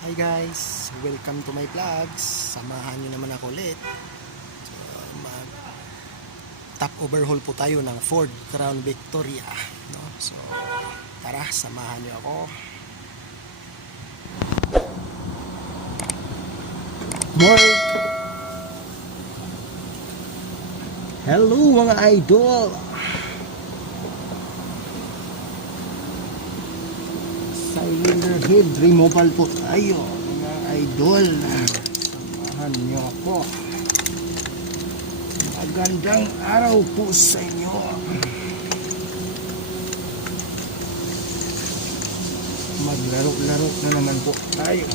Hi guys, welcome to my vlogs. Samahan nyo naman ako ulit. Mag top overhaul po tayo ng Ford Crown Victoria, no? So tara, samahan nyo ako. More. Hello mga idol. Cylinder head removal po tayo mga idol. Samahan nyo ako. Magandang araw po sa inyo. Maglaro-laro na naman po tayo.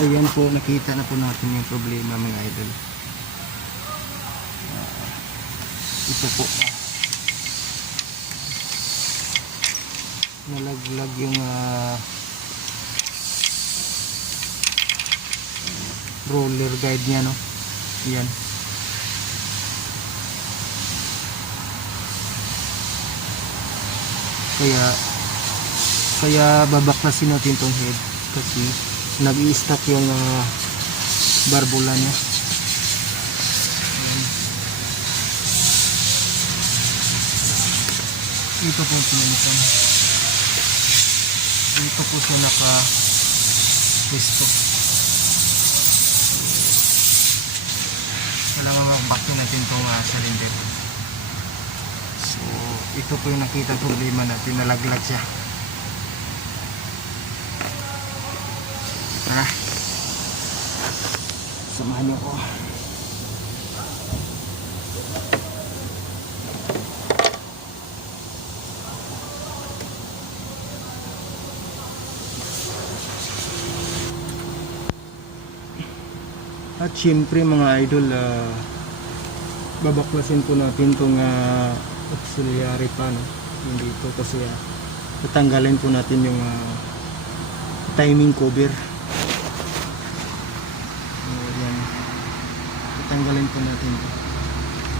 Ayan po, nakita na po natin yung problema mga idol. Ito po. Nalaglag yung roller guide niya, no? Ayan. Kaya babaklasin natin tong head kasi nag-i-stack yung barbula niya. Ito po pinalitan. Ito po siya naka-pwesto. Kailangan makabaktin natin itong cylinder. So, ito po yung nakita problema natin. Nalaglag siya. Tara. Samahan niyo ako. At syempre mga idol, babaklasin po natin itong auxiliary pa, no? Yung dito kasi tatanggalin po natin yung timing cover. Yan. Tatanggalin po natin ito.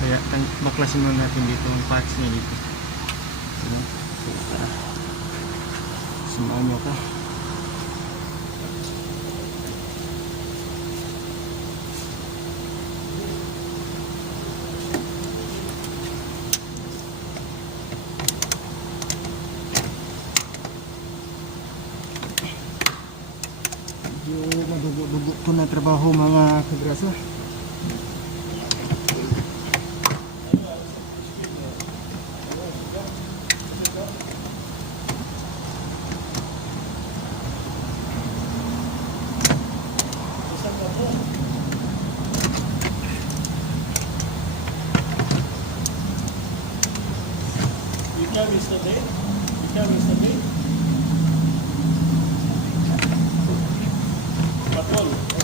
Kaya baklasin mo natin dito yung parts niya dito. So, tara. Samahan nyo ka. Medyo madugo-dugo ko na trabaho mga kagrasa.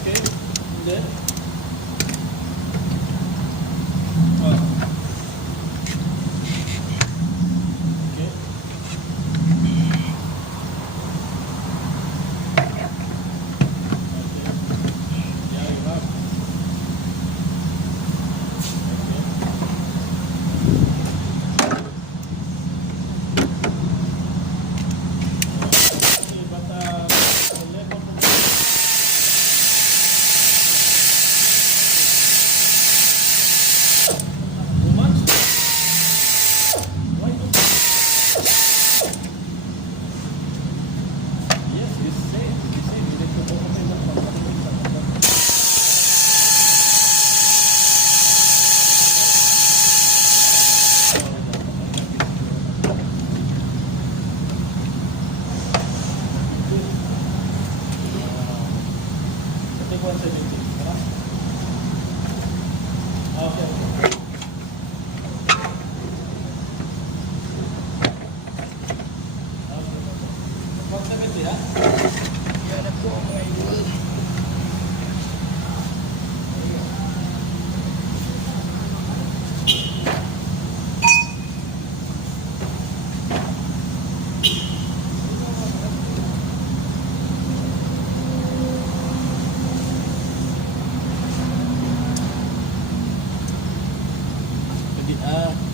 Okay, then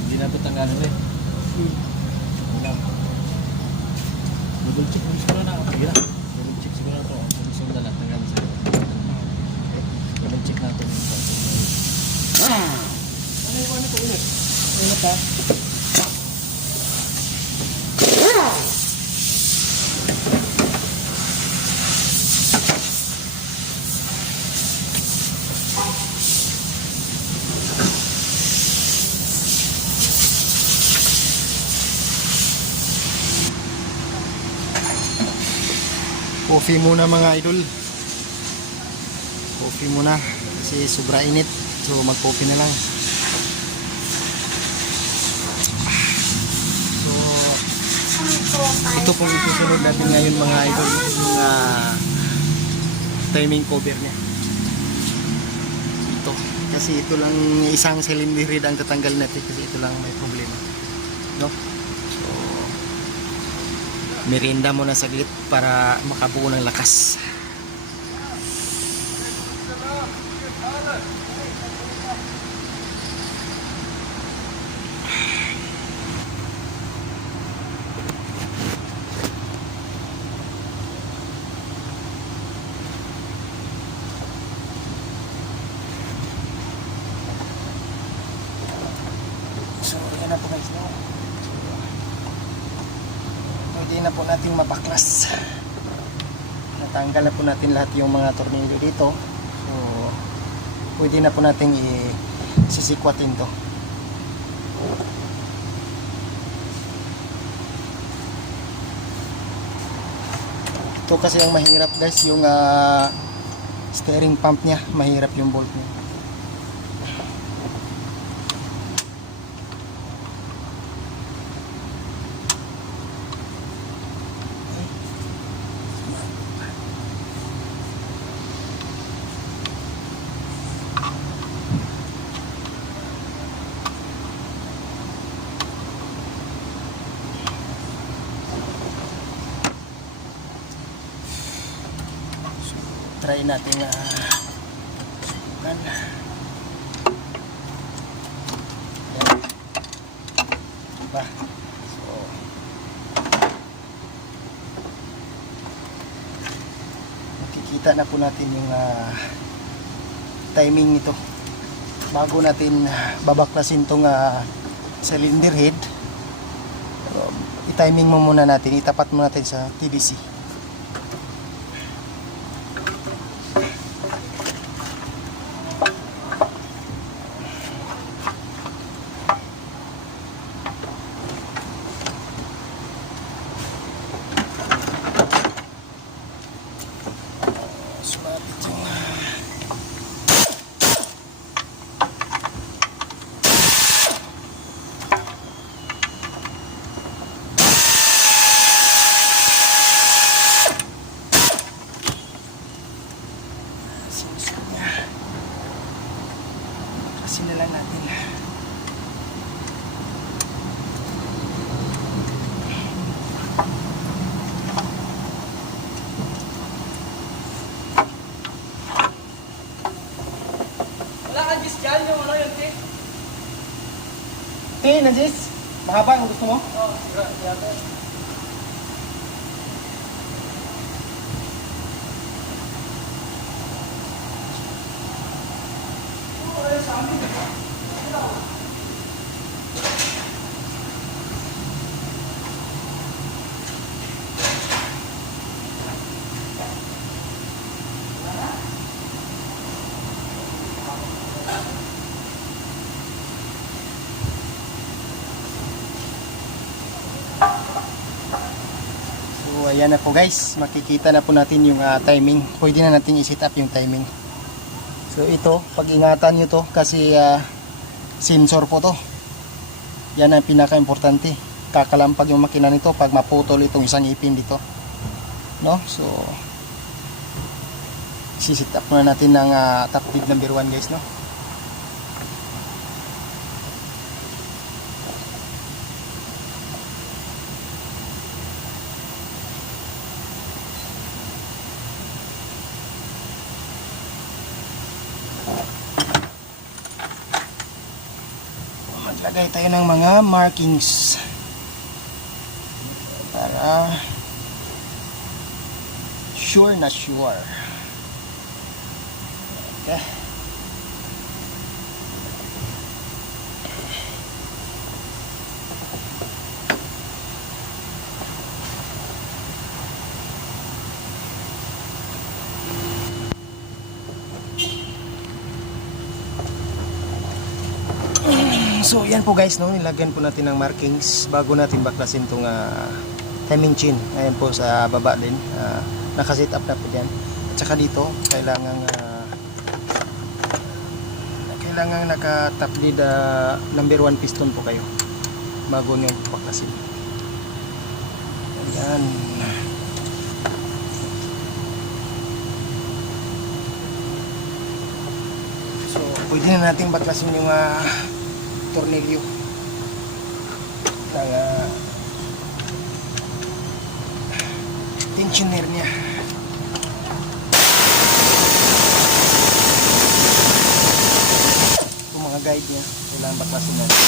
hindi na ito tanggalin rin. Double check mo siguro na. Sige na. Double check siguro na ito. Sabi sa lahat tanggalin sa'yo. Double check natin. Ano yung ano ito ulit? Ano pa? Coffee muna mga idol. Coffee muna kasi sobra init. So mag coffee na lang. So ito pong isusunod natin ngayon mga idol. Yung timing cover niya. Ito. Kasi ito lang isang cylinder head ang tatanggal natin kasi ito lang may problema. No? So, merienda muna saglit para makabuo ng lakas. So, yan na po guys, no? Pwede na po natin mapaklas. Natanggal na po natin lahat yung mga tornilyo dito. So, pwede na po natin isisikwatin to. Ito kasi ang mahirap guys, yung steering pump niya, mahirap yung bolt niya. Try natin subukan. Yan. Diba? So, makikita na po natin yung timing nito bago natin babaklasin tong cylinder head. I-timing mo muna natin, itapat mo natin sa TDC. Kasi na lang natin. Wala ka Jis dyan, yung ano yung tip? Najis? Mahaba ang gusto mo? Oo, grabe. So ayan na po guys, makikita na po natin yung timing. Pwede na natin i-set up yung timing. So ito, pag-ingatan nyo to kasi sensor po to. Yan ang pinaka-importante. Kakalampag yung makina nito pag maputol itong isang ipin dito. No? So i-set up muna natin ng top lead number 1 guys, no? Maglagay tayo ng mga markings para sure na sure. Okay. So yan po guys, no, nilagyan po natin ng markings bago natin baklasin tong timing chain. Ayan po sa baba din, nakaset up na po dyan. At saka dito kailangan naka-top lead number 1 piston po kayo bago nyo baklasin. Ayan. pwede na natin baklasin yung tornilyo ng tensioner niya. Yung mga guide niya, kailangan baklasin natin.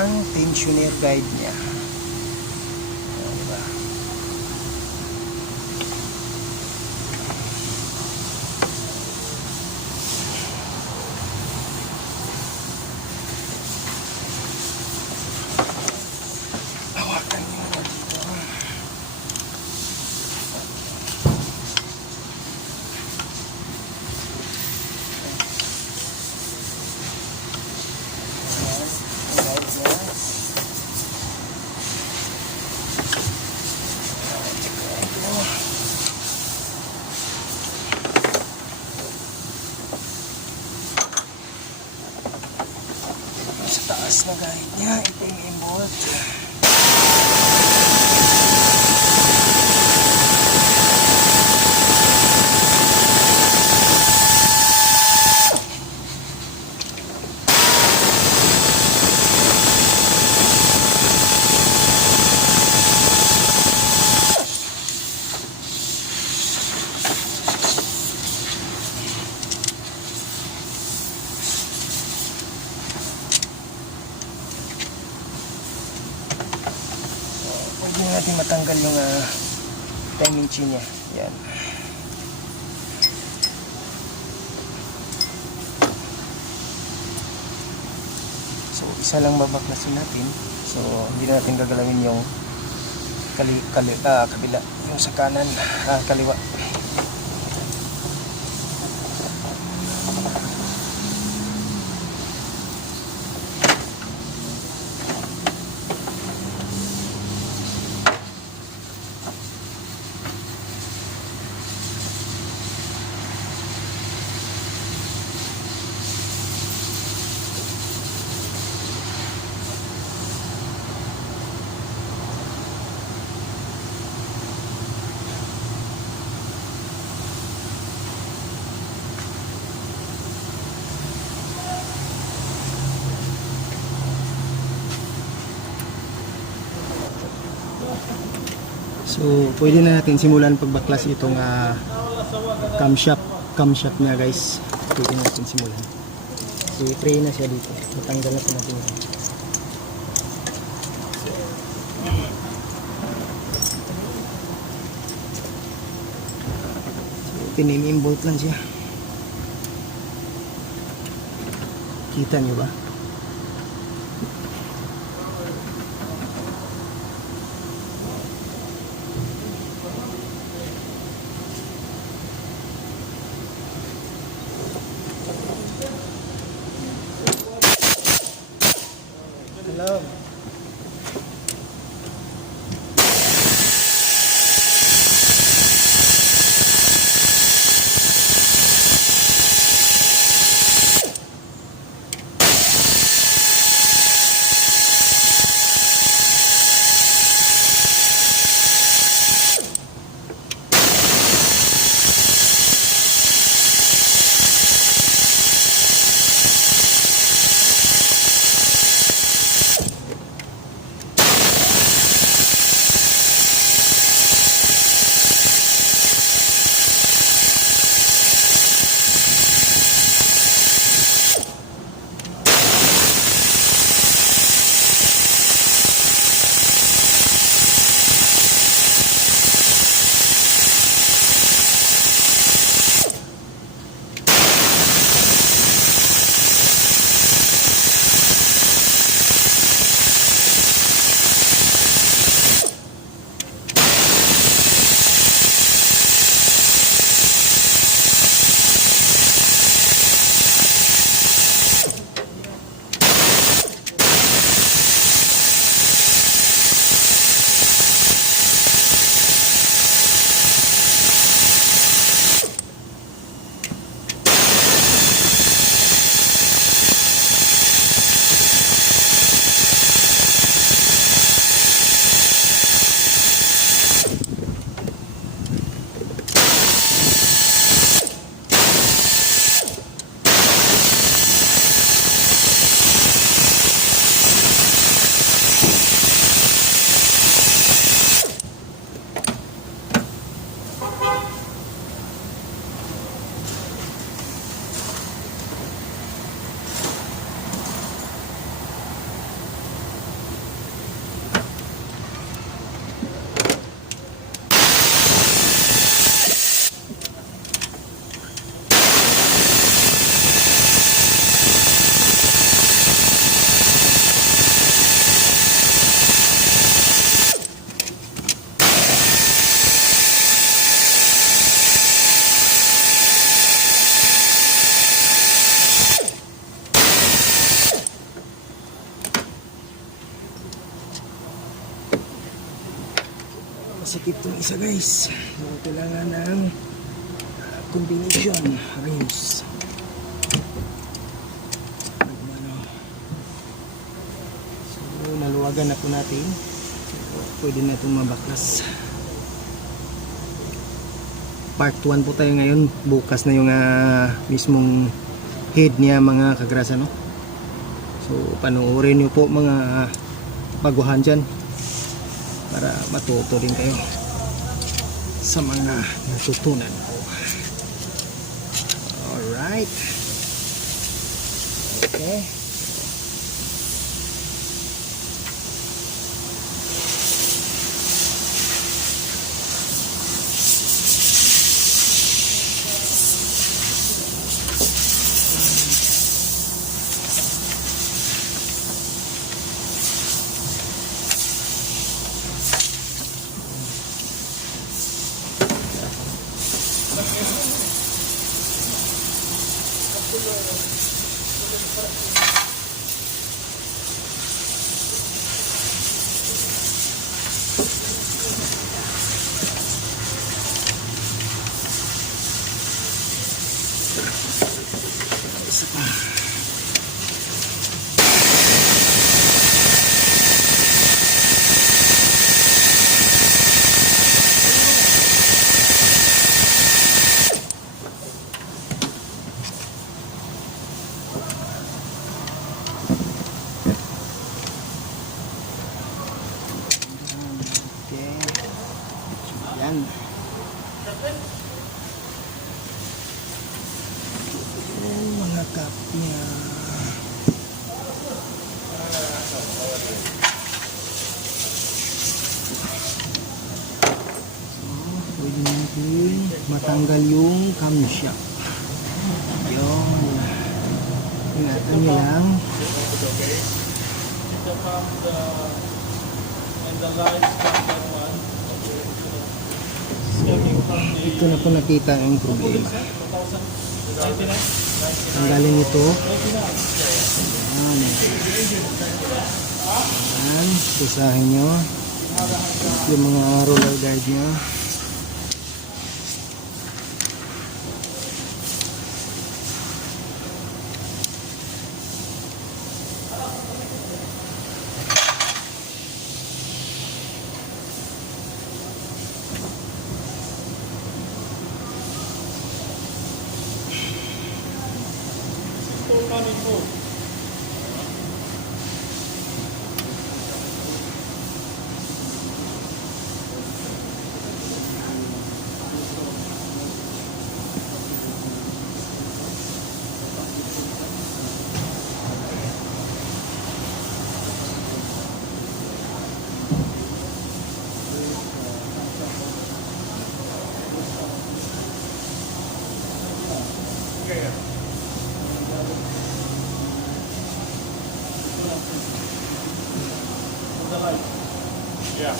Ang tensioner guide niya. Ayan, diba? Hawakan niyo na dito. Sa taas na guide niya, ito yung inboard. Pwede na natin matanggal yung timing chain niya. Yan. So, isa lang babaklasin natin. So, hindi na natin gagalawin yung kabila. Yung sa kanan, kaliwa. So, pwede na natin simulan pagbaklas itong camshaft niya guys. Pwede na natin simulan. So, i-tray na siya dito. Matanggal na po natin. So, tinimim-bolt lang siya. Kita nyo ba? Hello. sikip tong isa guys. Yung kailangan ng combination rims. Ano. So naluwagan na po natin. So, pwede na itong mabaklas. Part 1 po tayo ngayon. Bukas na yung mismong head niya mga kagrasa, no? So panoorin nyo po mga baguhan dyan para matuto din kayo sa mga natutunan ko. Alright. Okay. Isa pa. Okay. Yan. Yung mga cup niya. So, pwede natin matanggal yung camshaft. Yun. Ingatan nyo lang. Ito na po nakita ang problema. Tanggalin ito. Ayan. Ayan. Susahin nyo. Yung mga roller guard nyo. Yeah.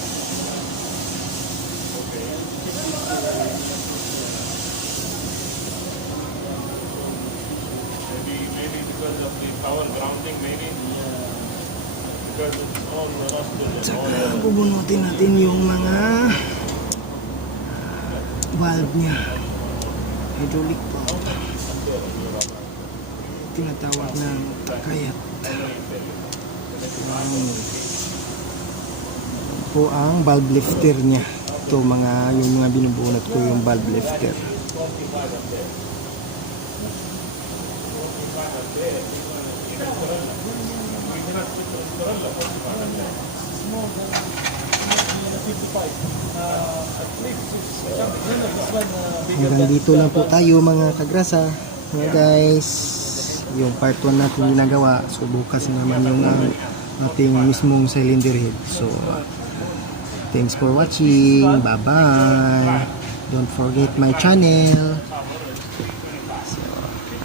Okay. Maybe because of the power grounding, maybe. Because it's all rusted and all. Saka bubunutin natin yung mga valve niya. Hydraulic valve. Tinatawag na takayat. Po ang valve lifter niya. Ito yung mga binubunot ko yung valve lifter. Hanggang dito lang po tayo mga kagrasa. Mga guys, yung part 1 natin ginagawa. So bukas naman yung ating mismong cylinder head. So thanks for watching. Bye bye. Don't forget my channel. So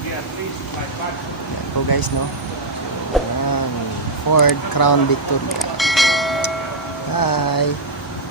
yan po guys, no? Ayan, Ford Crown Victoria. Bye.